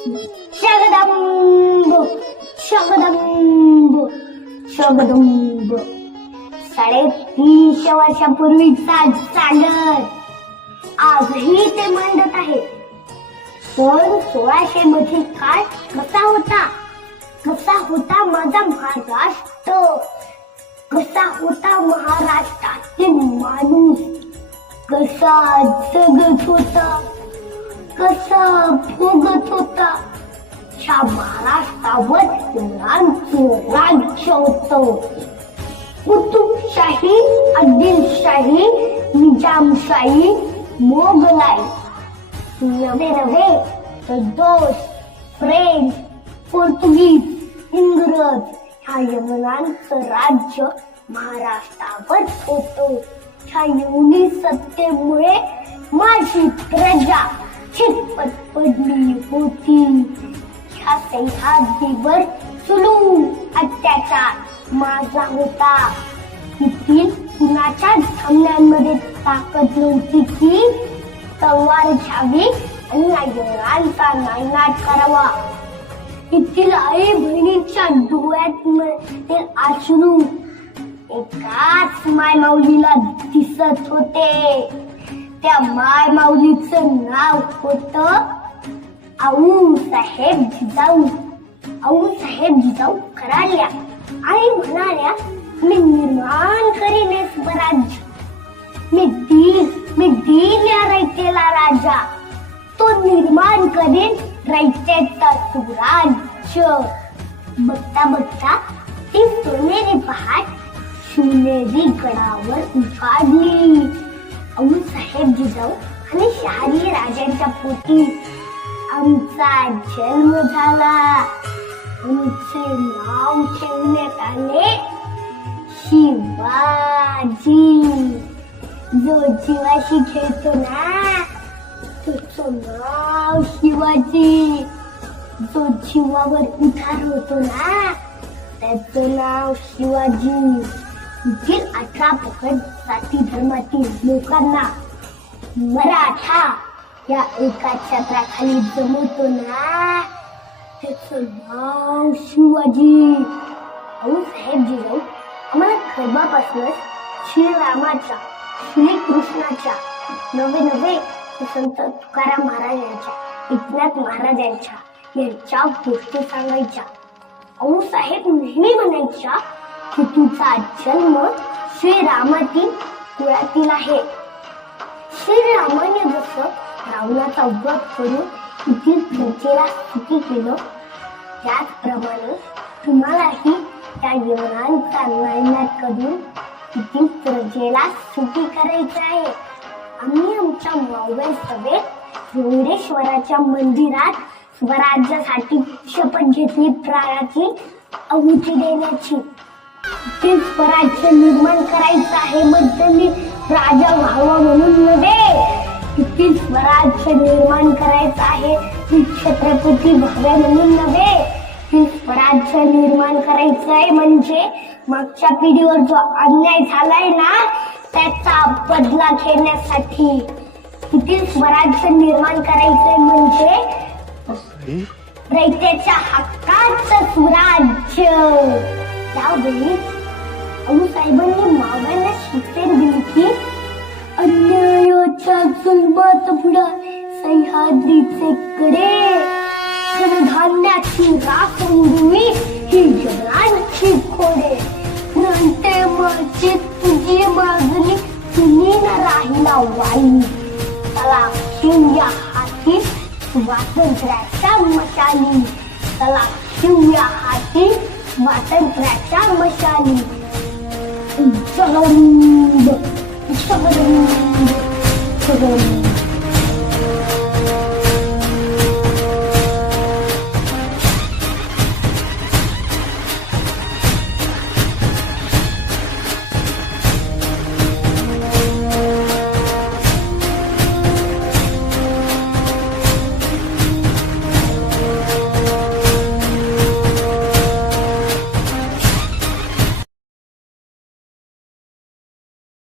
शगदंब शगदंब शगदंब साडेतीनशे वर्षापूर्वीचा सागर आजही ते मांडत आहे. पण सोळाशे मध्ये काळ कसा होता? कसा होता माझा महाराष्ट्र? कसा होता महाराष्ट्रातील माणूस? कसा जगत होता? कसा भोगत होता? ह्या महाराष्ट्रावर राज्य होत. कुतुबशाही आदिलशाही निजामशाही मोगलाई. नवे नवे दोष फ्रेंच पोर्तुगीज इंग्रज ह्या यवनांचं राज्य महाराष्ट्रावर होतं. ह्या यवनी सत्तेमुळे माझी प्रजा चितपत पडली होती ह्या सह्याद्रीवर सुलू अत्याचार माझा होता येथील कुणाच्या सामन्यांमध्ये ताकद नव्हती की तलवार घ्यावी आणि या नायनाट करावा येथील आई बहिणीच्या डोळ्यात ते आश्रू एकाच माय माऊलीला दिसत होते त्या माय माऊलीचं नाव होत आऊ साहेब जिजाऊ. आऊ साहेब जिजाऊ कराल्या आणि म्हणाल्या मी निर्माण करीन स्वराज्य मी दिल मी दिल या रयतेला राजा. तो निर्माण करीन रयतेचा स्वराज्य बघता बघता ती सोनेरी पहाट शिवनेरी गडावर उफाडली अऊ जिजाऊ आणि शहाजी राजांच्या पोटी आमचा जन्म झाला. आमचे नाव ठेवण्यात आले शिवाजी. जो जीवाशी खेळतो ना त्याचं नाव शिवाजी. जो जीवावर उधार होतो ना त्याचं नाव शिवाजी. येथील अठरा पकड जाती धर्मातील लोकांना मराठा या एका छत्राखाली जमवतो ना त्याच नाव शिवाजी. अहो साहेबजी जिजाऊ आम्हाला गर्भापासूनच श्रीरामाच्या श्रीकृष्णाच्या नवे नवे संत तुकाराम महाराज यांच्या एकनाथ महाराजांच्या यांच्या गोष्टी सांगायच्या. अहो साहेब नेहमी म्हणायच्या की तुझा जन्म श्रीरामातील कुळातील आहे. श्रीरामाने जसं. रावणाचा वध करून येथील प्रजेला सुखी केलं. त्याचप्रमाणे तुम्हालाही त्या जीवनांचा नायनाट करून येथील प्रजेला सुखी करायचं आहे. आम्ही आमच्या मोबाईल सभेत वेंगडेश्वराच्या मंदिरात स्वराज्यासाठी शपथ घेतली प्राणाची आहुती देण्याची. ते स्वराज्य निर्माण करायचं आहे म्हणजे मी राजा व्हावा म्हणून नव्हे. किती स्वराज्य निर्माण करायचं आहे ती छत्रपती व्हाव्या म्हणून नव्हे. ती स्वराज्य निर्माण करायचं आहे म्हणजे मागच्या पिढीवर जो अन्याय झालाय ना त्याचा बदला घेण्यासाठी. किती स्वराज्य निर्माण करायचंय म्हणजे रयतेच्या हक्काचं स्वराज्य. त्यावेळी अबू साहेबांनी मागांना शिक्षण दिली की जुलमात पुढा सह्याद्रीचे कडे. धान्याची राख उडवी ही जनांची खोडे. नंतर माझी तुझी मागणी तुम्ही न राहिला वाई चला शिवया हाती स्वातंत्र्याच्या मशाली. चला शिवया हाती स्वातंत्र्याच्या मशाली. जगंद जगंद Çok olmuyor.